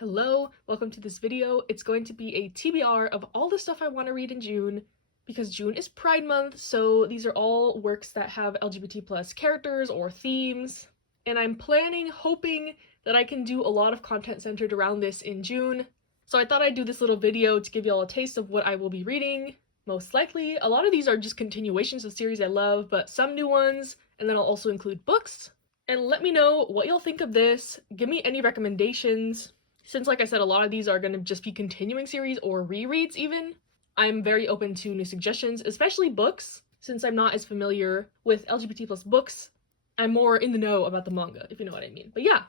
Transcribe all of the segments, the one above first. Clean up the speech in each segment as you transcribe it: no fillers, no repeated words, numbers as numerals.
Hello, welcome to this video. It's going to be a TBR of all the stuff I want to read in June because June is Pride Month, so these are all works that have LGBT plus characters or themes, and I'm hoping that I can do a lot of content centered around this in June. So I thought I'd do this little video to give you all a taste of what I will be reading. Most likely, a lot of these are just continuations of series I love, but some new ones, and then I'll also include books. And let me know what you'll think of this. Give me any recommendations. Since, like I said, a lot of these are going to just be continuing series or rereads even, I'm very open to new suggestions, especially books. Since I'm not as familiar with LGBT plus books, I'm more in the know about the manga, if you know what I mean. But yeah,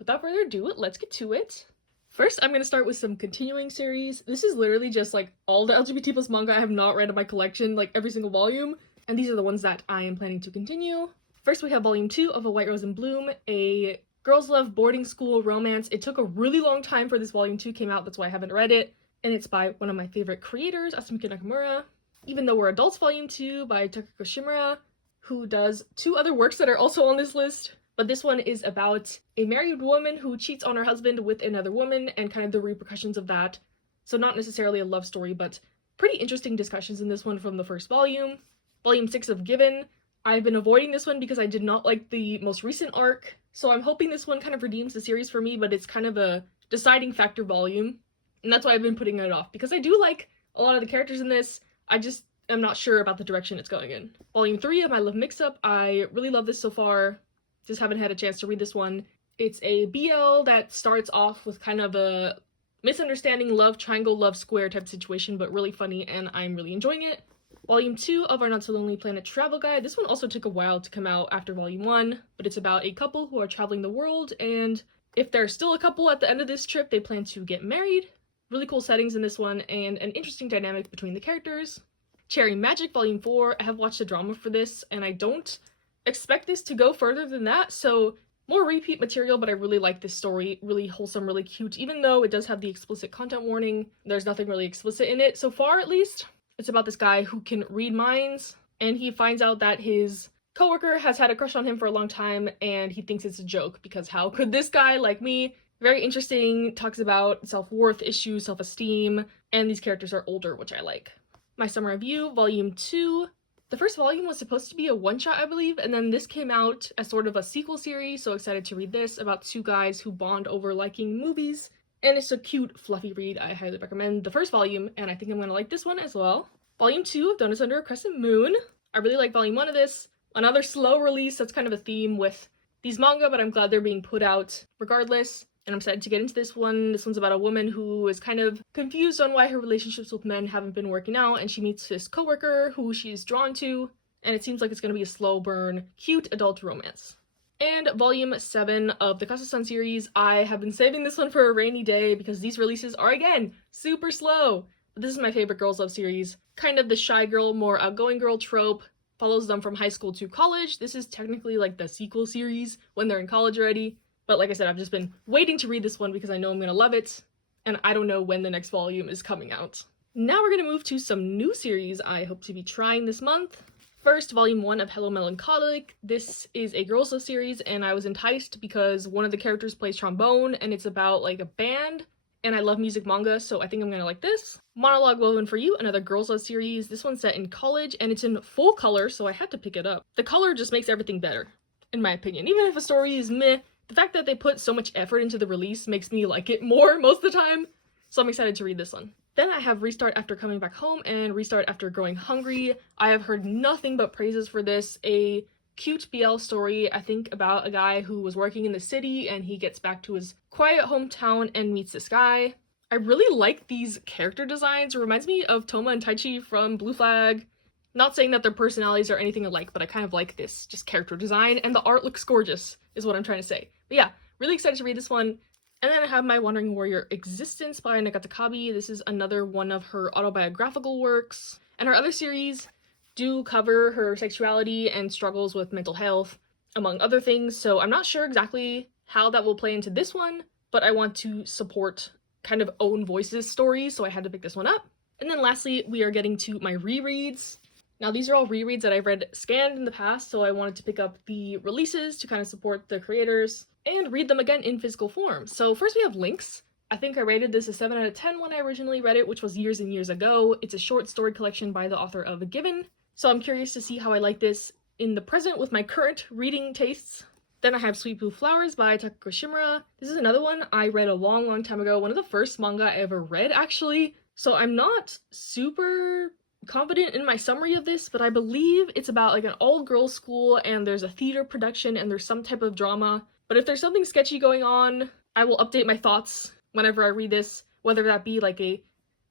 without further ado, let's get to it. First, I'm going to start with some continuing series. This is literally just like all the LGBT plus manga I have not read in my collection, like every single volume, and these are the ones that I am planning to continue. First, we have volume 2 of A White Rose in Bloom, a girls love boarding school romance. It took a really long time for this volume 2 came out, that's why I haven't read it. And it's by one of my favorite creators, Asumike Nakamura. Even Though We're Adults volume 2 by Takako Shimura, who does 2 other works that are also on this list. But this one is about a married woman who cheats on her husband with another woman and kind of the repercussions of that. So not necessarily a love story, but pretty interesting discussions in this one from the first volume. Volume 6 of Given. I've been avoiding this one because I did not like the most recent arc, so I'm hoping this one kind of redeems the series for me, but it's kind of a deciding factor volume, and that's why I've been putting it off, because I do like a lot of the characters in this, I just am not sure about the direction it's going in. Volume 3 of My Love Mix-Up, I really love this so far, just haven't had a chance to read this one. It's a BL that starts off with kind of a misunderstanding love triangle, love square type situation, but really funny, and I'm really enjoying it. Volume 2 of Our Not So Lonely Planet Travel Guide. This one also took a while to come out after Volume 1, but it's about a couple who are traveling the world, and if they're still a couple at the end of this trip, they plan to get married. Really cool settings in this one, and an interesting dynamic between the characters. Cherry Magic Volume 4. I have watched a drama for this, and I don't expect this to go further than that, so more repeat material, but I really like this story. Really wholesome, really cute. Even though it does have the explicit content warning, there's nothing really explicit in it, so far at least. It's about this guy who can read minds, and he finds out that his coworker has had a crush on him for a long time, and he thinks it's a joke, because how could this guy, like me? Very interesting, talks about self-worth issues, self-esteem, and these characters are older, which I like. My Summer Review, Volume 2. The first volume was supposed to be a one-shot, I believe, and then this came out as sort of a sequel series, so excited to read this, about 2 guys who bond over liking movies. And it's a cute, fluffy read. I highly recommend the first volume, and I think I'm going to like this one as well. Volume 2 of Donuts Under a Crescent Moon. I really like Volume 1 of this. Another slow release, that's kind of a theme with these manga, but I'm glad they're being put out regardless. And I'm excited to get into this one. This one's about a woman who is kind of confused on why her relationships with men haven't been working out, and she meets this coworker who she's drawn to, and it seems like it's going to be a slow burn, cute adult romance. And Volume 7 of the Kasa-san series. I have been saving this one for a rainy day because these releases are, again, super slow. But this is my favorite girls' love series. Kind of the shy girl, more outgoing girl trope. Follows them from high school to college. This is technically like the sequel series when they're in college already. But like I said, I've just been waiting to read this one because I know I'm going to love it. And I don't know when the next volume is coming out. Now we're going to move to some new series I hope to be trying this month. First, Volume 1 of Hello Melancholic. This is a girls' love series, and I was enticed because one of the characters plays trombone, and it's about, like, a band, and I love music manga, so I think I'm gonna like this. Monologue Woven for You, another girls' love series. This one's set in college, and it's in full color, so I had to pick it up. The color just makes everything better, in my opinion. Even if a story is meh, the fact that they put so much effort into the release makes me like it more most of the time, so I'm excited to read this one. Then I have Restart After Coming Back Home and Restart After Growing Hungry. I have heard nothing but praises for this. A cute BL story, I think, about a guy who was working in the city and he gets back to his quiet hometown and meets this guy. I really like these character designs. It reminds me of Toma and Taichi from Blue Flag. Not saying that their personalities are anything alike, but I kind of like this just character design, and the art looks gorgeous, is what I'm trying to say. But yeah, really excited to read this one. And then I have My Wandering Warrior Existence by Nagata Kabi. This is another one of her autobiographical works. And her other series do cover her sexuality and struggles with mental health, among other things. So I'm not sure exactly how that will play into this one, but I want to support kind of own voices stories, so I had to pick this one up. And then lastly, we are getting to my rereads. Now these are all rereads that I've read scanned in the past, so I wanted to pick up the releases to kind of support the creators and read them again in physical form. So first we have Links. I think I rated this a 7 out of 10 when I originally read it, which was years and years ago. It's a short story collection by the author of Given, so I'm curious to see how I like this in the present with my current reading tastes. Then I have Sweet Blue Flowers by Takako Shimura. This is another one I read a long time ago, one of the first manga I ever read, actually. So I'm not super confident in my summary of this, but I believe it's about like an all-girls school and there's a theater production and there's some type of drama. But if there's something sketchy going on, I will update my thoughts whenever I read this, whether that be like a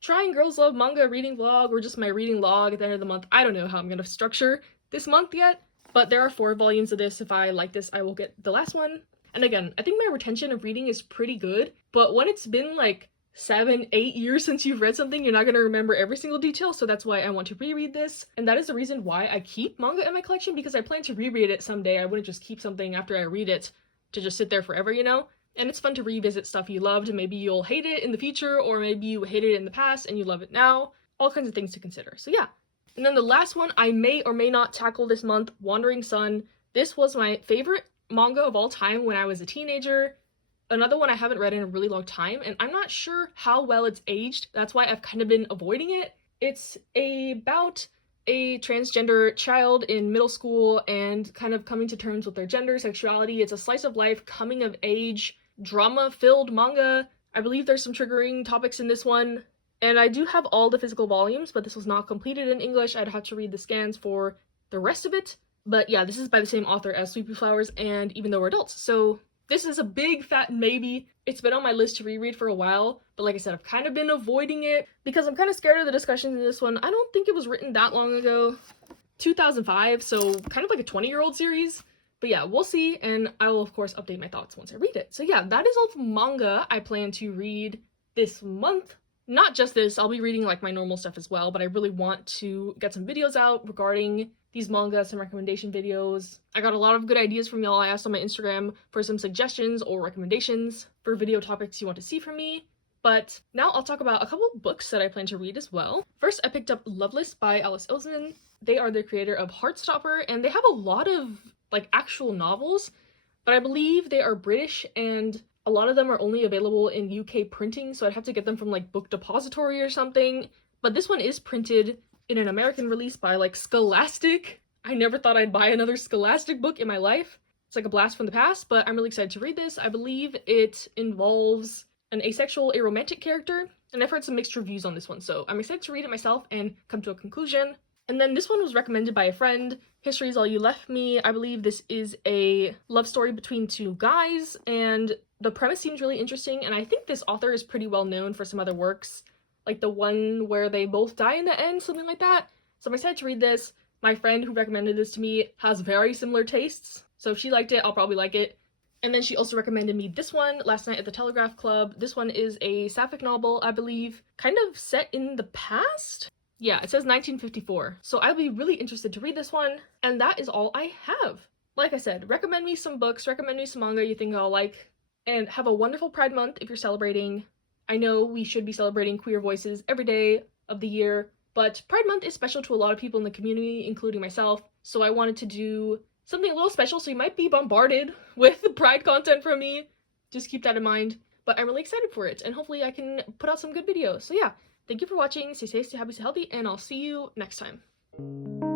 Trying Girls Love Manga reading vlog or just my reading log at the end of the month. I don't know how I'm gonna structure this month yet, but there are 4 volumes of this. If I like this, I will get the last one. And again, I think my retention of reading is pretty good, but when it's been like 7, 8 years since you've read something, you're not going to remember every single detail, so that's why I want to reread this. And that is the reason why I keep manga in my collection, because I plan to reread it someday. I wouldn't just keep something after I read it to just sit there forever, you know? And it's fun to revisit stuff you loved, and maybe you'll hate it in the future, or maybe you hated it in the past and you love it now. All kinds of things to consider, so yeah. And then the last one I may or may not tackle this month, Wandering Sun. This was my favorite manga of all time when I was a teenager. Another one I haven't read in a really long time, and I'm not sure how well it's aged. That's why I've kind of been avoiding it. It's about a transgender child in middle school and kind of coming to terms with their gender, sexuality. It's a slice of life, coming of age, drama-filled manga. I believe there's some triggering topics in this one. And I do have all the physical volumes, but this was not completed in English. I'd have to read the scans for the rest of it. But yeah, this is by the same author as Sweet Pea Flowers and Even Though We're Adults. So this is a big fat maybe. It's been on my list to reread for a while, but like I said, I've kind of been avoiding it because I'm kind of scared of the discussions in this one. I don't think it was written that long ago. 2005, so kind of like a 20-year-old series. But yeah, we'll see, and I will of course update my thoughts once I read it. So yeah, that is all the manga I plan to read this month. Not just this, I'll be reading like my normal stuff as well, but I really want to get some videos out regarding these mangas, some recommendation videos. I got a lot of good ideas from y'all. I asked on my Instagram for some suggestions or recommendations for video topics you want to see from me. But now I'll talk about a couple books that I plan to read as well. First, I picked up Loveless by Alice Oseman. They are the creator of Heartstopper, and they have a lot of like actual novels, but I believe they are British and a lot of them are only available in UK printing, so I'd have to get them from like Book Depository or something. But this one is printed in an American release by like Scholastic. I never thought I'd buy another Scholastic book in my life. It's like a blast from the past, but I'm really excited to read this. I believe it involves an asexual, aromantic character, and I've heard some mixed reviews on this one, so I'm excited to read it myself and come to a conclusion. And then this one was recommended by a friend, History's All You Left Me. I believe this is a love story between 2 guys, and the premise seems really interesting, and I think this author is pretty well known for some other works, like the one where they both die in the end, something like that. So I'm excited to read this. My friend who recommended this to me has very similar tastes, so if she liked it, I'll probably like it. And then she also recommended me this one, Last Night at the Telegraph Club. This one is a sapphic novel, I believe, kind of set in the past? Yeah, it says 1954, so I'll be really interested to read this one, and that is all I have. Like I said, recommend me some books, recommend me some manga you think I'll like, and have a wonderful Pride Month if you're celebrating. I know we should be celebrating queer voices every day of the year, but Pride Month is special to a lot of people in the community, including myself, so I wanted to do something a little special, so you might be bombarded with Pride content from me. Just keep that in mind, but I'm really excited for it, and hopefully I can put out some good videos. So yeah. Thank you for watching, stay safe, stay happy, stay healthy, and I'll see you next time.